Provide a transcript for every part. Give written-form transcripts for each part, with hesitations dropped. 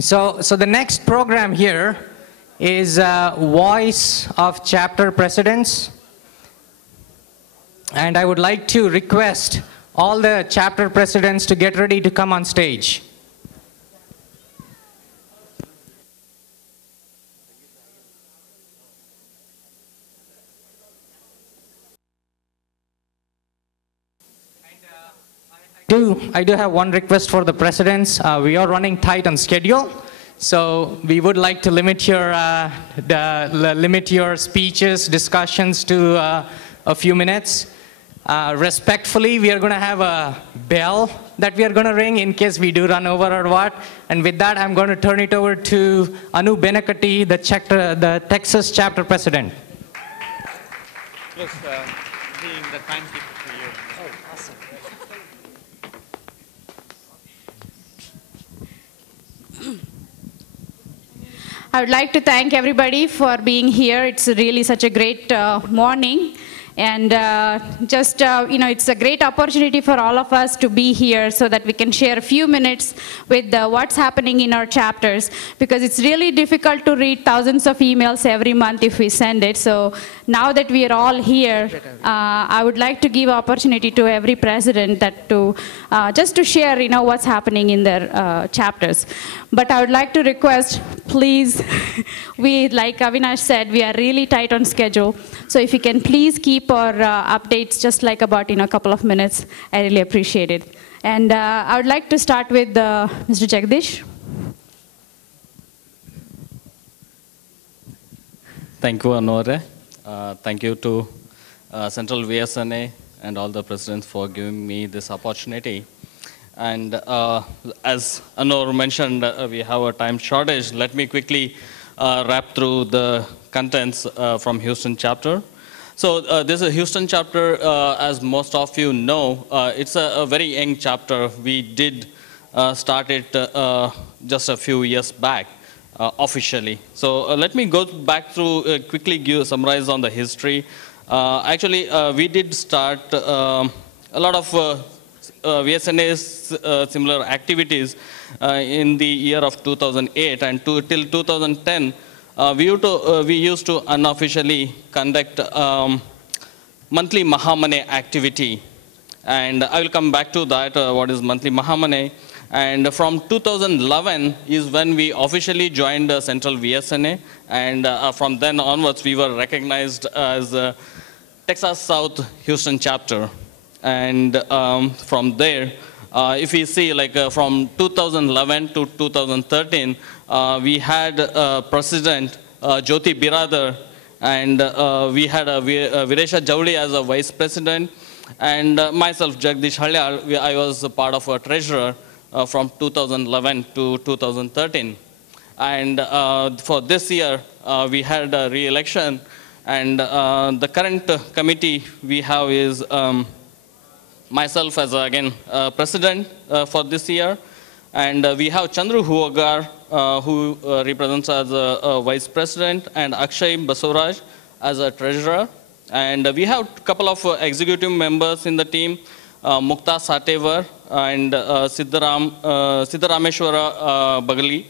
So the next program here is Voice of Chapter Presidents. And I would like to request all the chapter presidents to get ready to come on stage. I do have one request for the presidents. We are running tight on schedule, so we would like to limit your speeches, discussions to a few minutes. Respectfully, we are going to have a bell that we are going to ring in case we do run over or what. And with that, I'm going to turn it over to Anu Benekati, the Texas chapter president. Just being the timekeeper for you. Oh, awesome. I would like to thank everybody for being here. It's really such a great morning. And it's a great opportunity for all of us to be here so that we can share a few minutes with what's happening in our chapters, because it's really difficult to read thousands of emails every month if we send it. So now that we are all here, I would like to give opportunity to every president just to share, what's happening in their chapters. But I would like to request, please, like Avinash said, we are really tight on schedule. So if you can please keep our updates just like about a couple of minutes, I really appreciate it. And I would like to start with Mr. Jagdish. Thank you, Anore. Thank you to Central VSNA and all the presidents for giving me this opportunity. And as Anor mentioned, we have a time shortage. Let me quickly wrap through the contents from Houston chapter. So this is a Houston chapter, as most of you know. It's a very young chapter. We did start it just a few years back, officially. So let me go back through, quickly summarize on the history. Actually, we did start a lot of VSNA's similar activities in the year of 2008, and till 2010, we used to unofficially conduct monthly Mahamane activity. And I will come back to that, what is monthly Mahamane. And from 2011 is when we officially joined Central VSNA, and from then onwards we were recognized as Texas South Houston chapter. And from there, if we see, from 2011 to 2013, we had President Jyoti Biradar, and we had Viresha Jawli as a vice president, and myself, Jagdish Halyar, I was a part of a treasurer from 2011 to 2013. And for this year, we had a re-election, and the current committee we have is myself as, again, president for this year. And we have Chandru Huagar, who represents as a vice president, and Akshay Basuraj as a treasurer. And we have a couple of executive members in the team, Mukta Satevar and Siddharameshwara Bagali.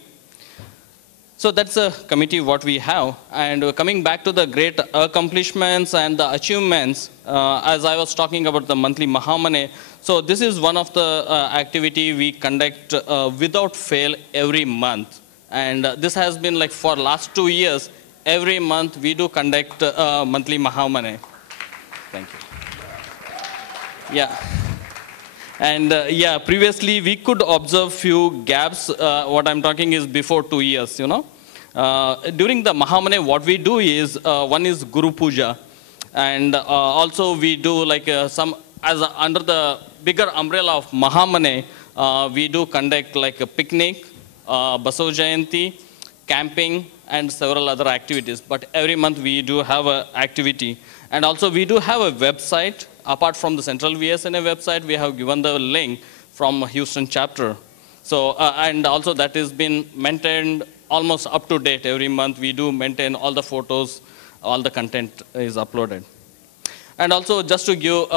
So that's a committee what we have. And coming back to the great accomplishments and the achievements, as I was talking about the monthly Mahamane, so this is one of the activity we conduct without fail every month. And this has been like for last 2 years, every month we do conduct monthly Mahamane. Thank you. Yeah. And yeah, previously we could observe few gaps. What I'm talking is before 2 years, During the Mahamane, what we do is, one is Guru Puja. And also we do under the bigger umbrella of Mahamane, we do conduct like a picnic, Baso Jayanti, camping, and several other activities. But every month we do have an activity. And also we do have a website. Apart from the Central VSNA website, we have given the link from Houston chapter. So, and also that has been maintained almost up to date. Every month we do maintain all the photos, all the content is uploaded. And also just to give,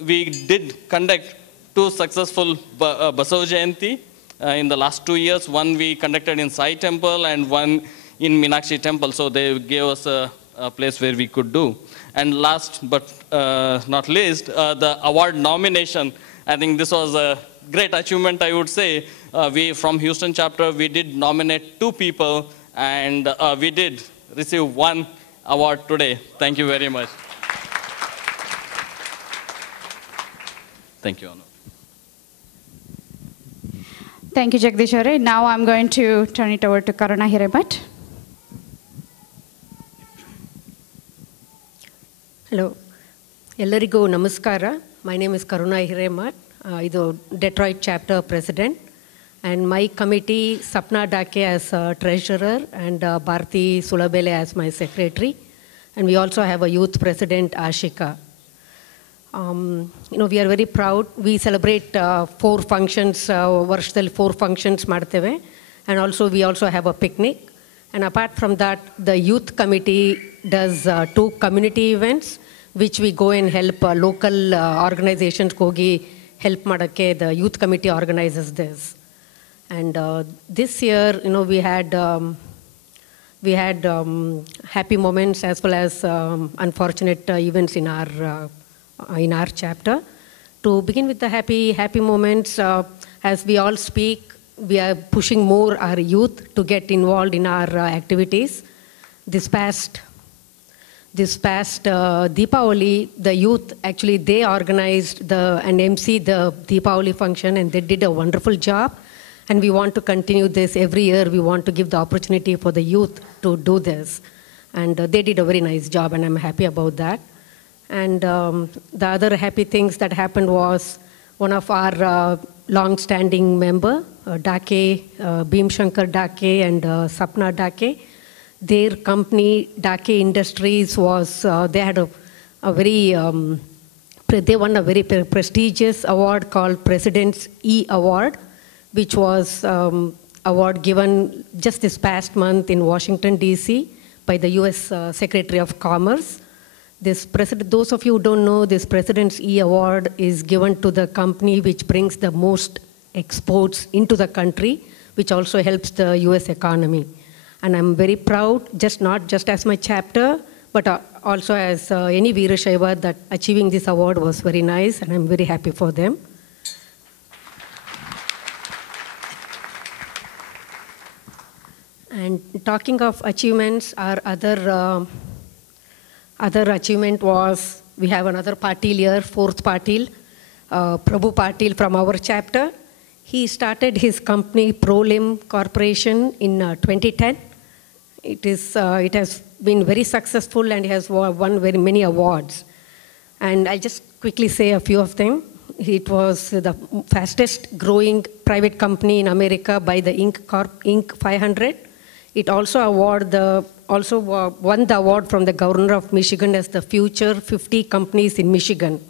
we did conduct 2 successful Baso Jayanti in the last 2 years. One we conducted in Sai Temple and one in Meenakshi Temple. So they gave us a place where we could do. And last but not least, the award nomination. I think this was a great achievement, I would say. We, from Houston chapter, we did nominate 2 people, and we did receive 1 award today. Thank you very much. Thank you, Anu. Thank you, Jagdishore. Now I'm going to turn it over to Karuna Hiremat. Hello. Ellarigu namaskara. My name is Karuna Hiremat. Idu Detroit chapter president. And my committee, Sapna Dake as treasurer and Bharti Sulabele as my secretary. And we also have a youth president, Ashika. We are very proud. We celebrate 4 functions, varshadalli 4 functions ಮಾಡ್ತೇವೆ. And also we also have a picnic. And apart from that, the youth committee does 2 community events, which we go and help local organizations ಹೋಗಿ help ಮಾಡಕ್ಕೆ the youth committee organizes this. And this year, we had happy moments as well as unfortunate events in our chapter. To begin with the happy moments, as we all speak, we are pushing more our youth to get involved in our activities. This past Deepavali, the youth actually they organized and MC the Deepavali function, and they did a wonderful job. And we want to continue this every year. We want to give the opportunity for the youth to do this, and they did a very nice job, and I'm happy about that. And the other happy things that happened was one of our long-standing member, Dake, Bhim Shankar Dake and Sapna Dake, their company, Dake Industries, was, they had they won a very prestigious award called President's E Award, which was award given just this past month in Washington, D.C. by the U.S. Secretary of Commerce. Those of you who don't know, this President's E Award is given to the company which brings the most exports into the country, which also helps the U.S. economy. And I'm very proud, not just as my chapter, but also as any Veerashaiva, that achieving this award was very nice, and I'm very happy for them. And talking of achievements, our other achievement was, we have another Patil here, 4th Patil, Prabhu Patil from our chapter. He started his company, Prolim Corporation, in 2010. It has been very successful, and he has won very many awards. And I'll just quickly say a few of them. It was the fastest growing private company in America by the Inc. 500. It also won the award from the governor of Michigan as the Future 50 Companies in Michigan.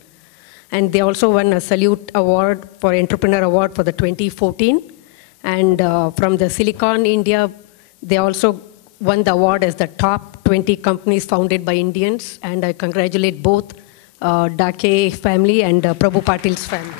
And they also won a Salute Award for Entrepreneur Award for the 2014. And from the Silicon India, they also won the award as the top 20 companies founded by Indians. And I congratulate both Dake family and Prabhu Patil's family.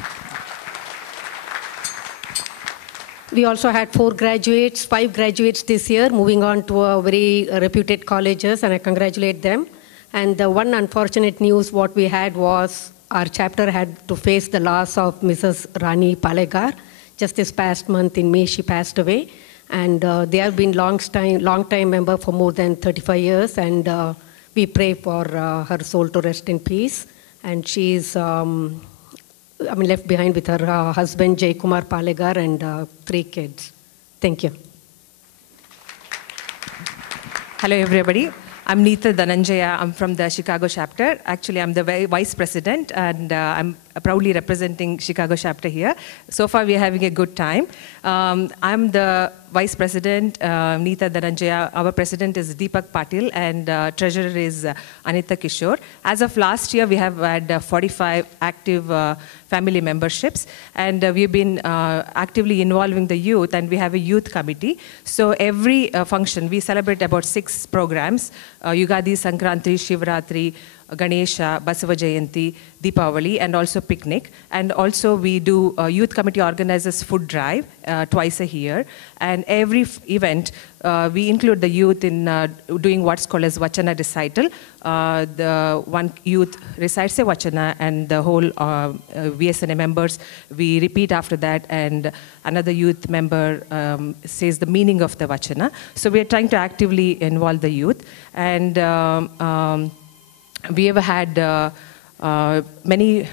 We also had 5 graduates this year, moving on to very reputed colleges, and I congratulate them. And the one unfortunate news what we had was our chapter had to face the loss of Mrs. Rani Palegar. Just this past month in May, she passed away. And they have been long-time member for more than 35 years, and we pray for her soul to rest in peace. And she's left behind with her husband, Jay Kumar Palegar, and 3 kids. Thank you. Hello, everybody. I'm Neeta Dhananjaya. I'm from the Chicago chapter. Actually, I'm the vice president, and I'm proudly representing Chicago chapter here. So far, we're having a good time. I'm the vice president, Neeta Dhananjaya. Our president is Deepak Patil, and treasurer is Anita Kishore. As of last year, we have had 45 active family memberships, and we've been actively involving the youth, and we have a youth committee. So every function, we celebrate about 6 programs, Yugadi, Sankranti, Shivratri, Ganesha, Basava Jayanti, Deepavali, and also picnic. And also we do, youth committee organizes food drive twice a year. And every event, we include the youth in doing what's called as Vachana recital. The one youth recites a Vachana and the whole VSNA members, we repeat after that, and another youth member says the meaning of the Vachana. So we are trying to actively involve the youth. And we have had many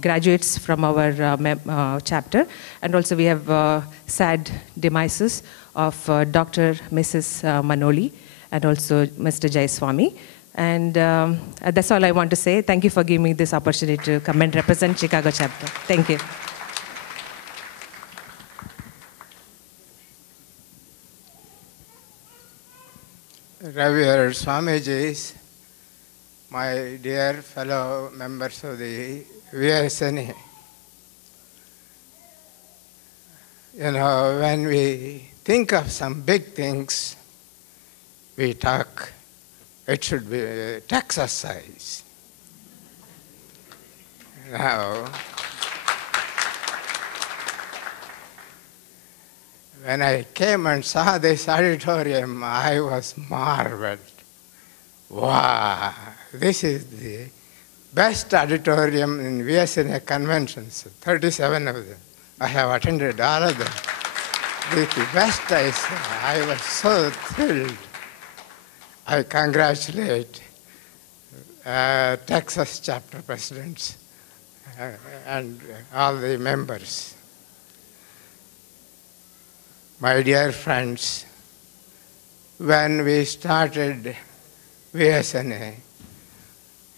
graduates from our chapter, and also we have sad demises of Dr. Mrs. Manoli and also Mr. Jayaswamy. And that's all I want to say. Thank you for giving me this opportunity to come and represent Chicago chapter. Thank you. Revered Swamijis, my dear fellow members of the VSNA, you know, when we think of some big things, we talk, it should be Texas size. Now, when I came and saw this auditorium, I was marveled. Wow, this is the best auditorium in VSNA conventions, 37 of them. I have attended all of them. The best I saw. I was so thrilled. I congratulate Texas chapter presidents and all the members. My dear friends, when we started VSNA,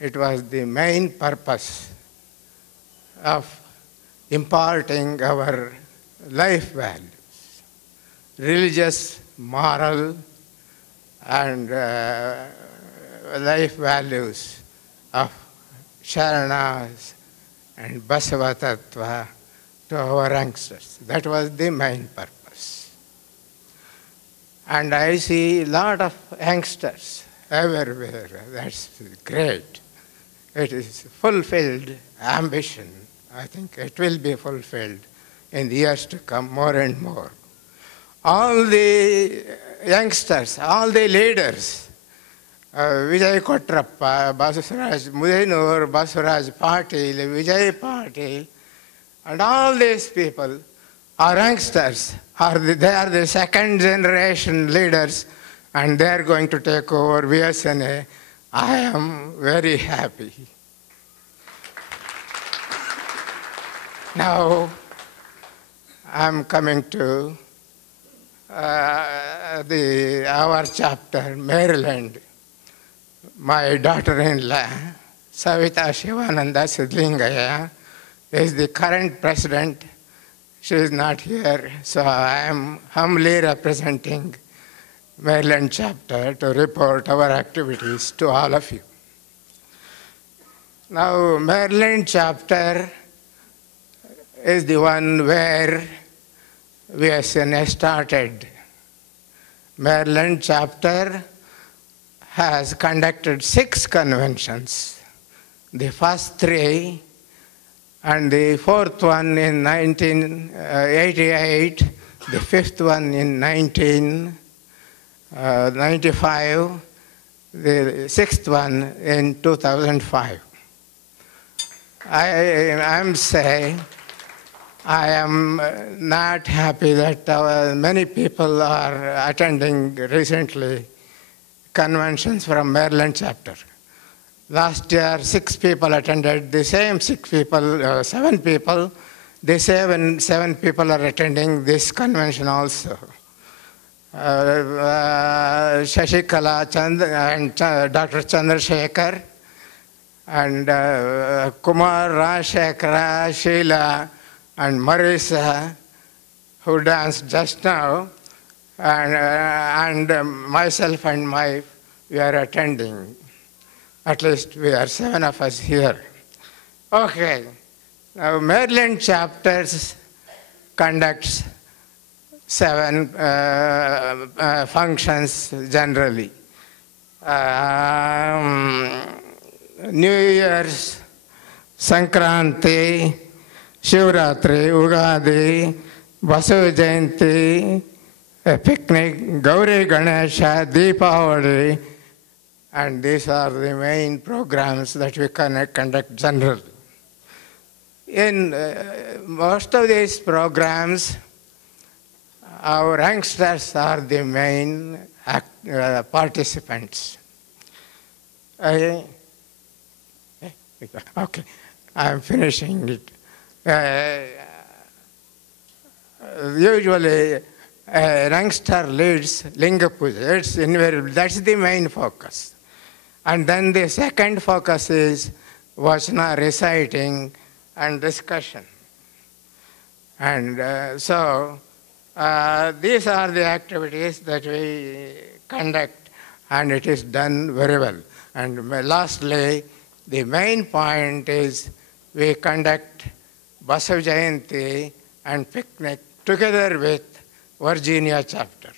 it was the main purpose of imparting our life values, religious, moral, and life values of Sharanas and Basava Tattva to our youngsters. That was the main purpose. And I see a lot of youngsters everywhere. That's great. It is fulfilled ambition. I think it will be fulfilled in the years to come more and more. All the youngsters, all the leaders, Vijay Kotrappa, Basuraj Mudenur, Basuraj Patil, Vijay Patil, and all these people are youngsters. They are the second generation leaders, and they are going to take over VSNA. I am very happy. Now, I'm coming to our chapter, Maryland. My daughter-in-law, Savita Shivananda Sidlingaya, is the current president. She is not here, so I am humbly representing Maryland chapter to report our activities to all of you. Now, Maryland chapter is the one where VSNA started. Maryland chapter has conducted 6 conventions. The first 3 and the 4th one in 1988, the 5th one in 1995, the 6th one in 2005. I am saying I am not happy that many people are attending recently conventions from Maryland chapter. Last year, 6 people attended, the same 6 people, 7 people, the 7 people are attending this convention also. Shashikala and Dr. Chandrasekhar and Kumar, Rashekara, Sheila, and Marisa, who danced just now, and myself and my wife, we are attending. At least we are 7 of us here. Okay, now Maryland chapters conducts 7 functions generally. New Year's, Sankranti, Shivratri, Ugadi, Vasava Jayanti, a picnic, Gauri Ganesha, Deepavali, and these are the main programs that we conduct generally. In most of these programs, our youngsters are the main participants. Okay, I'm finishing it. Usually, a youngster leads Linga Puja. It's invariable. That's the main focus. And then the second focus is Vachana reciting and discussion. And so these are the activities that we conduct, and it is done very well. And lastly, the main point is we conduct Vasava Jayanti and picnic together with Virginia chapter.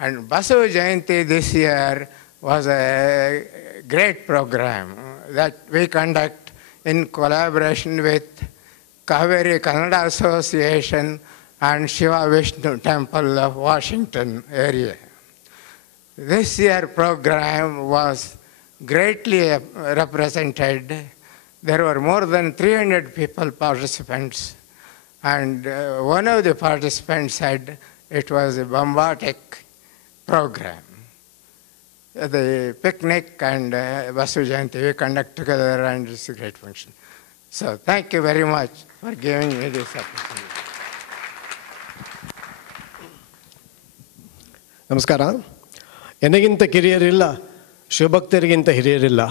And Vasava Jayanti this year was a great program that we conduct in collaboration with Kaveri Kannada Association and Shiva Vishnu Temple of Washington area. This year program was greatly represented. There were more than 300 people participants, and one of the participants said it was a bombastic program. The picnic and Vasava Jayanti we conduct together, and it's a great function. So thank you very much for giving me this opportunity. ನಮಸ್ಕಾರ. ಎನಗಿಂತ ಕಿರಿಯರಿಲ್ಲ, ಶಿವಭಕ್ತರಿಗಿಂತ ಹಿರಿಯರಿಲ್ಲ,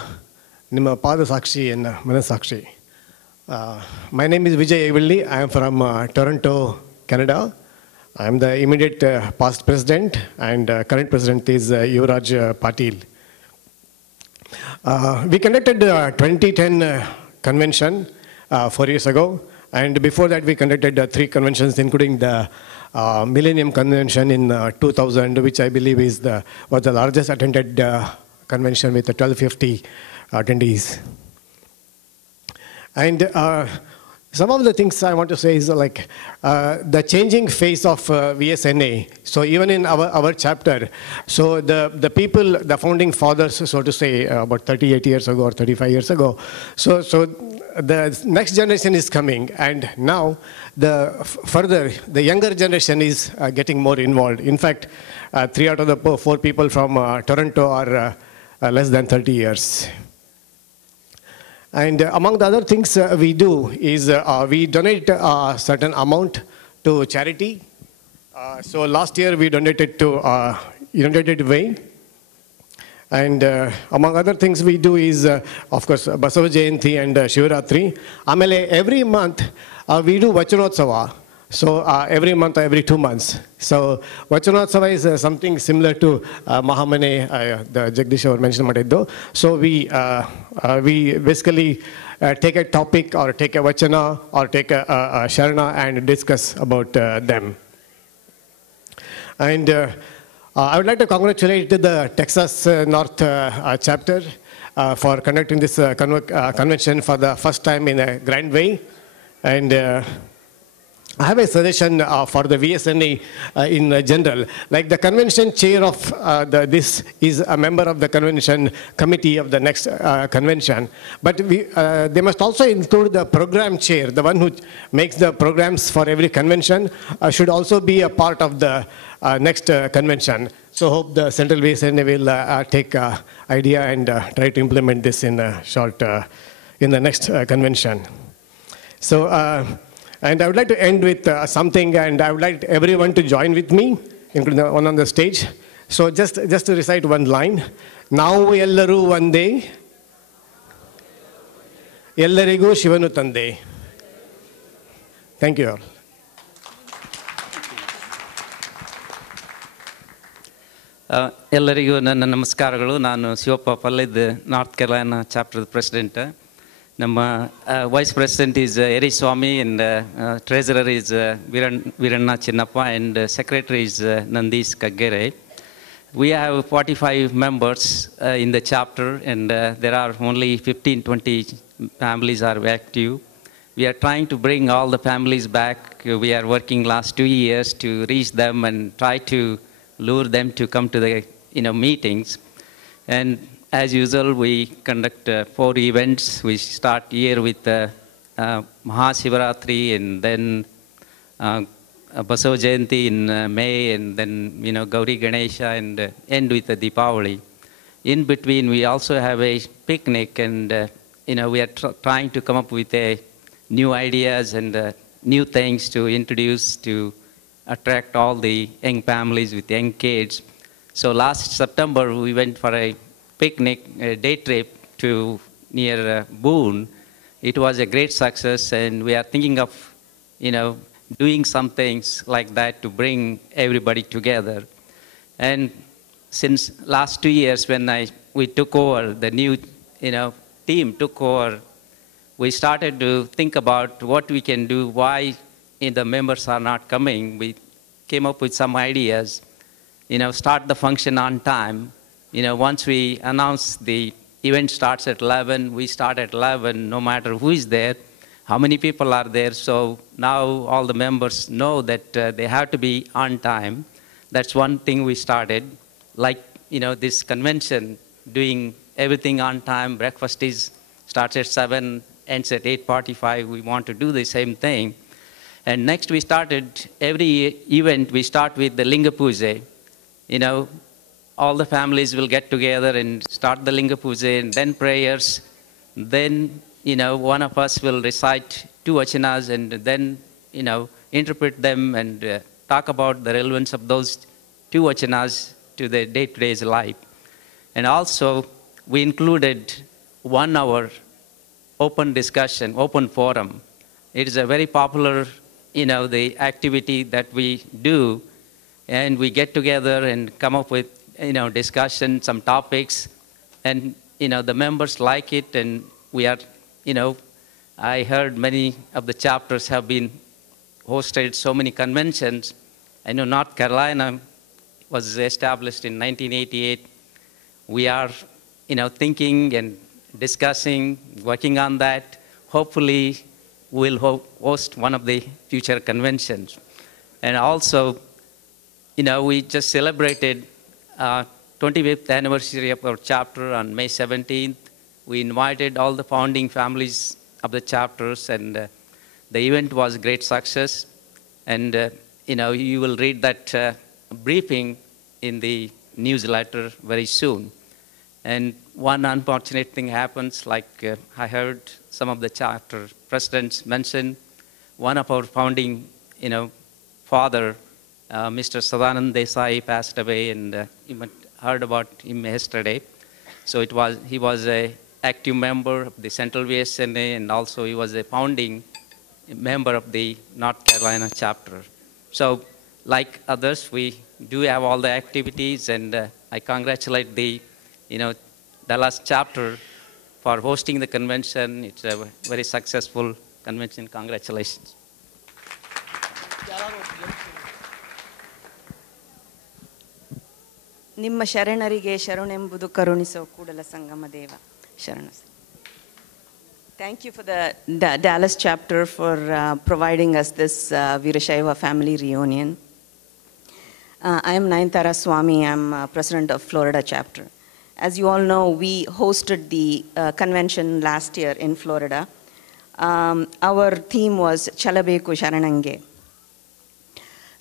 ನಿಮ್ಮ ಪಾದ ಸಾಕ್ಷಿ ಎನ್ನ ಮನಸ್ಸಾಕ್ಷಿ. My name is Vijay Evilli. I am from Toronto, Canada. I am the immediate past president, and current president is Yuvraj Patil. We conducted 2010 convention 4 years ago, and before that we conducted 3 conventions, including the Millennium Convention in 2000, which I believe was the largest attended convention with 1250 attendees. And some of the things I want to say is like the changing face of VSNA. So even in our chapter, so the people, the founding fathers, so to say, about 38 years ago or 35 years ago, so the next generation is coming, and now the younger generation is getting more involved. In fact, 3 out of the 4 people from Toronto are less than 30 years. And among the other things we do is we donate a certain amount to charity. So last year we donated to United Way. And among other things we do is, of course, Vasava Jayanti and Shivratri. Amele, every month we do Vachanotsava. So every month, every 2 months. So Vachanotsava is something similar to Mahamane, the Jagdish mentioned Madiddo. So we basically take a topic or take a Vachana or take a Sharana and discuss about them. And I would like to congratulate the Texas North chapter for conducting this convention for the first time in a grand way. And I have a suggestion for the VSNA in general. Like the convention chair of this is a member of the convention committee of the next convention. But they must also include the program chair, the one who makes the programs for every convention, should also be a part of the next convention. So hope the Central VSNA will take idea and try to implement this in in the next convention. So. And I would like to end with something, and I would like everyone to join with me, including the one on the stage. So just to recite one line. Now ellaru vande, ellarigu Shivanu Tande. Thank you all. ಎಲ್ಲರಿಗೂ ನನ್ನ ನಮಸ್ಕಾರಗಳು. ನಾನು Shivappa Pallad, north ಕೆರಳನ chapter president. ನಮ್ಮ vice president is Eriswamy, and treasurer is Viranna Chinnappa, and secretary is Nandis Kaggere. we have 45 members in the chapter, and there are only 15, 20 families are active. We are trying to bring all the families back. We are working last 2 years to reach them and try to lure them to come to the meetings. And as usual, we conduct 4 events. We start here with Mahashivaratri, and then Basava Jayanti in May, and then Gauri Ganesha, and end with the Deepavali. In between, we also have a picnic, and we are trying to come up with new ideas and new things to introduce to attract all the young families with young kids. So last September, we went for a picnic, a day trip to near Boone. It was a great success, and we are thinking of, doing some things like that to bring everybody together. And since last 2 years, when we took over, the new, team took over, we started to think about what we can do, why the members are not coming. We came up with some ideas, start the function on time. Once we announce the event starts at 11, we start at 11, no matter who is there, how many people are there. So now all the members know that they have to be on time. That's one thing we started. Like, this convention, doing everything on time. Breakfast starts at 7, ends at 8:45. We want to do the same thing. And next we started, every event we start with the Linga Puja. All the families will get together and start the Linga Puja, and then prayers. Then, one of us will recite 2 vachanas, and then, interpret them and talk about the relevance of those 2 vachanas to the day-to-day life. And also, we included 1 hour open discussion, open forum. It is a very popular, the activity that we do, and we get together and come up with, discussion, some topics, and, the members like it, and we are, I heard many of the chapters have been hosted so many conventions. I know North Carolina was established in 1988. We are, thinking and discussing, working on that. Hopefully, we'll host one of the future conventions. And also, we just celebrated 25th anniversary of our chapter on May 17th. We invited all the founding families of the chapters, and the event was a great success. And, you will read that briefing in the newsletter very soon. And one unfortunate thing happens, like I heard some of the chapter presidents mention, one of our founding, father, Mr. Sadanand Desai, passed away, and you heard about him yesterday. So he was a active member of the Central VSNA, and also he was a founding member of the North Carolina chapter. So like others, we do have all the activities, and I congratulate the Dallas chapter for hosting the convention. It's a very successful convention. Congratulations. ನಿಮ್ಮ ಶರಣರಿಗೆ ಶರಣೆಂಬುದು ಕರುಣಿಸೋ ಕೂಡಲ ಸಂಗಮ ದೇವ ಶರಣ. Thank you for the Dallas chapter for providing us this Veerashaiva family reunion. I am Nayantara Swami. I'm president of Florida chapter. As you all know, we hosted the convention last year in Florida. Our theme was Chalabeku Sharanange.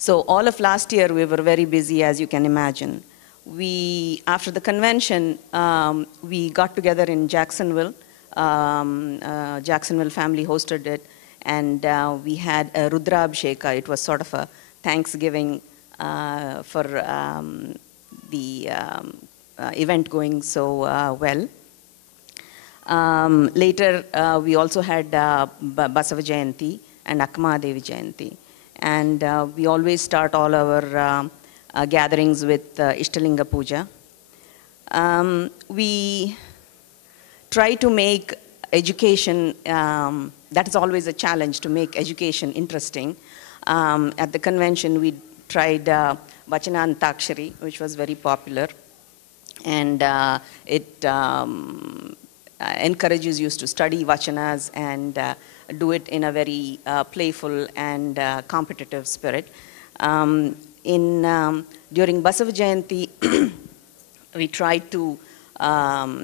So all of last year we were very busy, as you can imagine. After the convention, we got together in Jacksonville. Jacksonville family hosted it, and we had a Rudra Abhisheka. It was sort of a Thanksgiving for the event going so well. Later, we also had Basava Jayanti and Akma Devi Jayanti. And we always start all our gatherings with Ishtalinga Puja. We try to make education, that is always a challenge, to make education interesting. At the convention, we tried Vachana Antakshari, which was very popular. And it encourages you to study Vachanas and do it in a very playful and competitive spirit. During Basava Jayanti, we tried to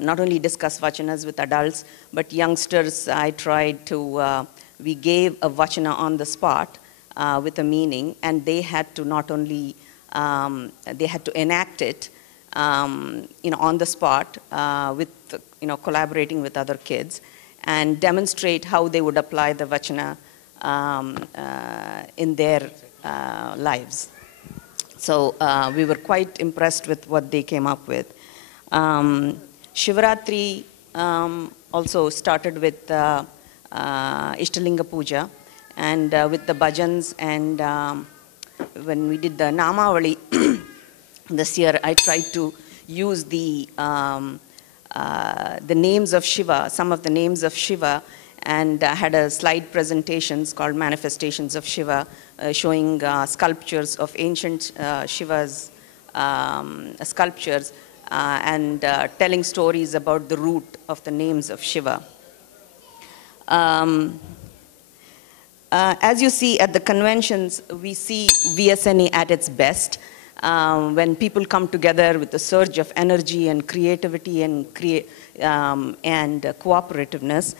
not only discuss Vachanas with adults, but youngsters, I tried to, we gave a Vachana on the spot with a meaning, and they had to not only, they had to enact it, on the spot with, collaborating with other kids and demonstrate how they would apply the Vachana in their lives. So we were quite impressed with what they came up with. Shivaratri also started with Ishtalinga Puja and with the bhajans, and when we did the Namavali this year, I tried to use the names of Shiva, some of the names of Shiva, and had a slide presentations called Manifestations of Shiva, showing sculptures of ancient Shiva's sculptures and telling stories about the root of the names of Shiva. As you see at the conventions, we see VSNA at its best. When people come together with a surge of energy and creativity and cooperativeness.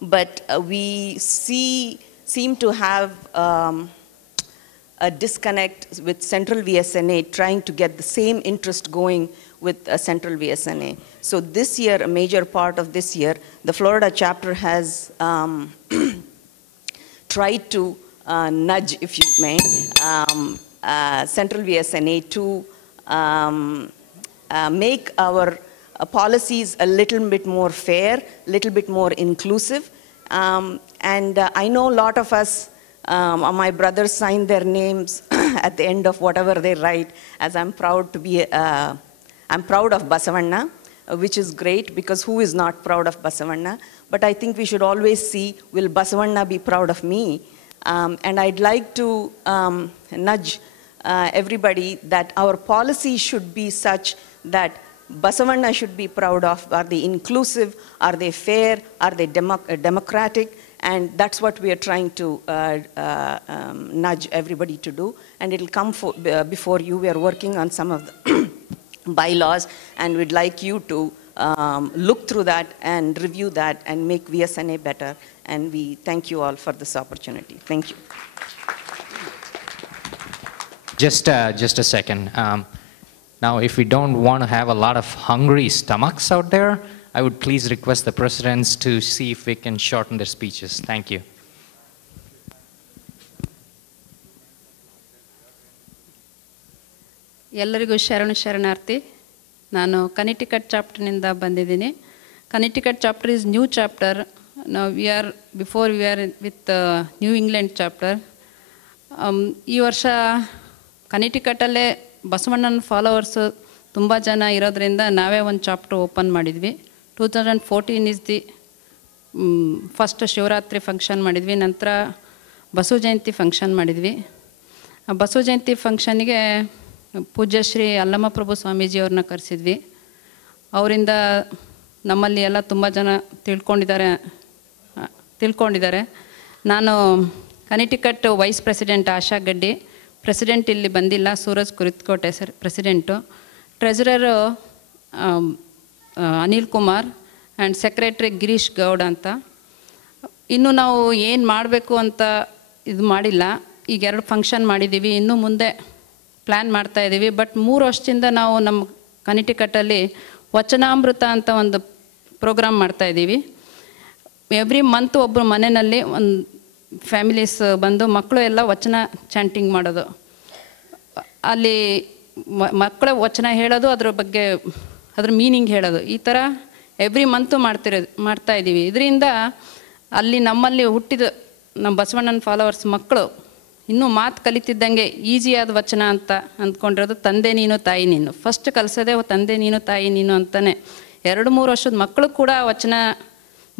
But we seem to have a disconnect with Central VSNA trying to get the same interest going with Central VSNA. So this year, a major part of this year, the Florida chapter has tried to nudge, if you may, Central VSNA to make our policies a little bit more fair, a little bit more inclusive. And I know a lot of us, my brothers sign their names at the end of whatever they write, as I'm proud to be, I'm proud of Basavanna, which is great, because who is not proud of Basavanna? But I think we should always see, will Basavanna be proud of me? And I'd like to nudge everybody that our policy should be such that Basavanna should be proud of. Are they inclusive? Are they fair? Are they democratic? And that's what we are trying to nudge everybody to do. And it'll come before you. We are working on some of the bylaws, and we'd like you to look through that and review that and make VSNA better. And we thank you all for this opportunity. Thank you. Just a second. Now, if we don't want to have a lot of hungry stomachs out there, I would please request the presidents to see if we can shorten their speeches. Thank you. ಎಲ್ಲರಿಗೂ ಶರಣಾರ್ಥಿ. ನಾನು ಕನೆಕ್ಟಿಕಟ್ ಚಾಪ್ಟರ್ನಿಂದ ಬಂದಿದ್ದೀನಿ. ಕನೆಕ್ಟಿಕಟ್ chapter is new chapter. ನಾವು we are with new England chapter. ಈ ವರ್ಷ ಕನೆಕ್ಟಿಕಟ್ಟಲ್ಲೇ ಬಸವಣ್ಣನ followers ತುಂಬ ಜನ ಇರೋದ್ರಿಂದ ನಾವೇ ಒಂದು ಚಾಪ್ಟರ್ ಓಪನ್ ಮಾಡಿದ್ವಿ. 2014 is the first Shivaratri function ಮಾಡಿದ್ವಿ. ನಂತರ ಬಸವ ಜಯಂತಿ ಫಂಕ್ಷನ್ ಮಾಡಿದ್ವಿ. ಬಸವ ಜಯಂತಿ ಫಂಕ್ಷನ್ಗೆ ಪೂಜ್ಯ ಶ್ರೀ ಅಲ್ಲಮಪ್ರಭು ಸ್ವಾಮೀಜಿಯವ್ರನ್ನ ಕರೆಸಿದ್ವಿ. ಅವರಿಂದ ನಮ್ಮಲ್ಲಿ ಎಲ್ಲ ತುಂಬ ಜನ ತಿಳ್ಕೊಂಡಿದ್ದಾರೆ. ನಾನು ಕನೆಕ್ಟಿಕಟ್ ವೈಸ್ ಪ್ರೆಸಿಡೆಂಟ್ ಆಶಾ ಗಡ್ಡಿ, ಪ್ರೆಸಿಡೆಂಟ್ ಇಲ್ಲಿ ಬಂದಿಲ್ಲ, Suraj Kuritkote sir president, treasurer Anil Kumar and secretary Girish Gowd ಅಂತ. ಇನ್ನು ನಾವು ಏನು ಮಾಡಬೇಕು ಅಂತ ಇದು ಮಾಡಿಲ್ಲ. ಈಗ 2 ಫಂಕ್ಷನ್ ಮಾಡಿದ್ದೀವಿ, ಇನ್ನು ಮುಂದೆ ಪ್ಲ್ಯಾನ್ ಮಾಡ್ತಾಯಿದ್ದೀವಿ. ಬಟ್ 3 ವರ್ಷದಿಂದ ನಾವು ನಮ್ಮ ಕನೆಕ್ಟಿಕಟ್ಟಲ್ಲಿ ವಚನಾಮೃತ ಅಂತ ಒಂದು ಪ್ರೋಗ್ರಾಮ್ ಮಾಡ್ತಾಯಿದ್ದೀವಿ. ಎವ್ರಿ ಮಂತ್ ಒಬ್ಬರು ಮನೆಯಲ್ಲಿ ಒಂದು ಫ್ಯಾಮಿಲೀಸ್ ಬಂದು ಮಕ್ಕಳು ಎಲ್ಲ ವಚನ ಚಾಂಟಿಂಗ್ ಮಾಡೋದು, ಅಲ್ಲಿ ಮಕ್ಕಳ ವಚನ ಹೇಳೋದು, ಅದ್ರ ಬಗ್ಗೆ ಅದ್ರ ಮೀನಿಂಗ್ ಹೇಳೋದು, ಈ ಥರ ಎವ್ರಿ ಮಂತು ಮಾಡ್ತಾಯಿದ್ದೀವಿ. ಇದರಿಂದ ಅಲ್ಲಿ ನಮ್ಮಲ್ಲಿ ಹುಟ್ಟಿದ ನಮ್ಮ ಬಸವಣ್ಣನ ಫಾಲೋವರ್ಸ್ ಮಕ್ಕಳು ಇನ್ನೂ ಮಾತು ಕಲಿತಿದ್ದಂಗೆ ಈಸಿಯಾದ ವಚನ ಅಂತ ಅಂದ್ಕೊಂಡಿರೋದು ತಂದೆ ನೀನು ತಾಯಿ ನೀನು. ಫಸ್ಟ್ ಕಲಿಸೋದೇ ತಂದೆ ನೀನು ತಾಯಿ ನೀನು ಅಂತಲೇ. 2-3 ವರ್ಷದ ಮಕ್ಕಳು ಕೂಡ ವಚನ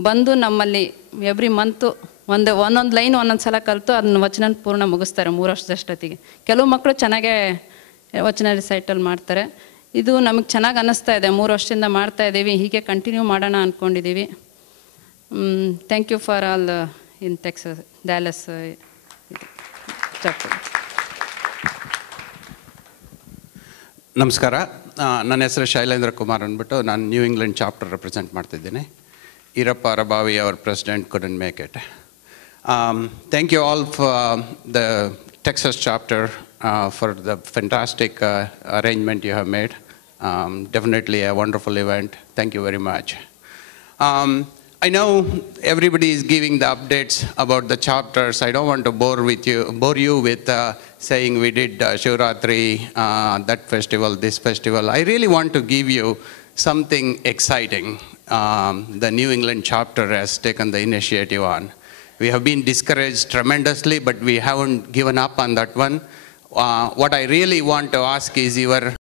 ಬಂದು ನಮ್ಮಲ್ಲಿ ಎವ್ರಿ ಮಂತು ಒಂದೊಂದು ಲೈನ್ ಒಂದೊಂದು ಸಲ ಕಲಿತು ಅದನ್ನ ವಚನ ಪೂರ್ಣ ಮುಗಿಸ್ತಾರೆ 3 ವರ್ಷದಷ್ಟೊತ್ತಿಗೆ. ಕೆಲವು ಮಕ್ಕಳು ಚೆನ್ನಾಗೇ ವಚನ ರಿಸೈಟಲ್ ಮಾಡ್ತಾರೆ. ಇದು ನಮಗೆ ಚೆನ್ನಾಗಿ ಅನ್ನಿಸ್ತಾ ಇದೆ, 3 ವರ್ಷದಿಂದ ಮಾಡ್ತಾ ಇದ್ದೀವಿ, ಹೀಗೆ ಕಂಟಿನ್ಯೂ ಮಾಡೋಣ ಅಂದ್ಕೊಂಡಿದ್ದೀವಿ. Thank you for all in Texas Dallas chapter. ನಮಸ್ಕಾರ, ನನ್ನ ಹೆಸರು ಶೈಲೇಂದ್ರ ಕುಮಾರ್ ಅಂದ್ಬಿಟ್ಟು ನಾನು ನ್ಯೂ ಇಂಗ್ಲೆಂಡ್ ಚಾಪ್ಟರ್ ರೆಪ್ರೆಸೆಂಟ್ ಮಾಡ್ತಿದ್ದೀನಿ. Irappa Arabavi our president couldn't make it. Thank you all for the Texas chapter for the fantastic arrangement you have made. Definitely a wonderful event. Thank you very much. I know everybody is giving the updates about the chapters. I don't want to bore you with saying we did Shivratri, that festival, this festival. I really want to give you something exciting. The New England chapter has taken the initiative on. We have been discouraged tremendously, but we haven't given up on that one. What I really want to ask is your